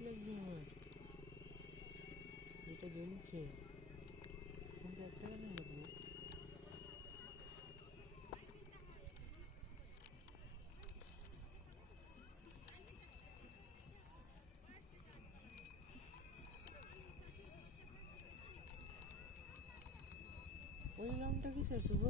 লাগবে আমার, এটা জ্বলছে কিন্তু একটা কেন লাগবে? ওই রংটা কিসের শুভ?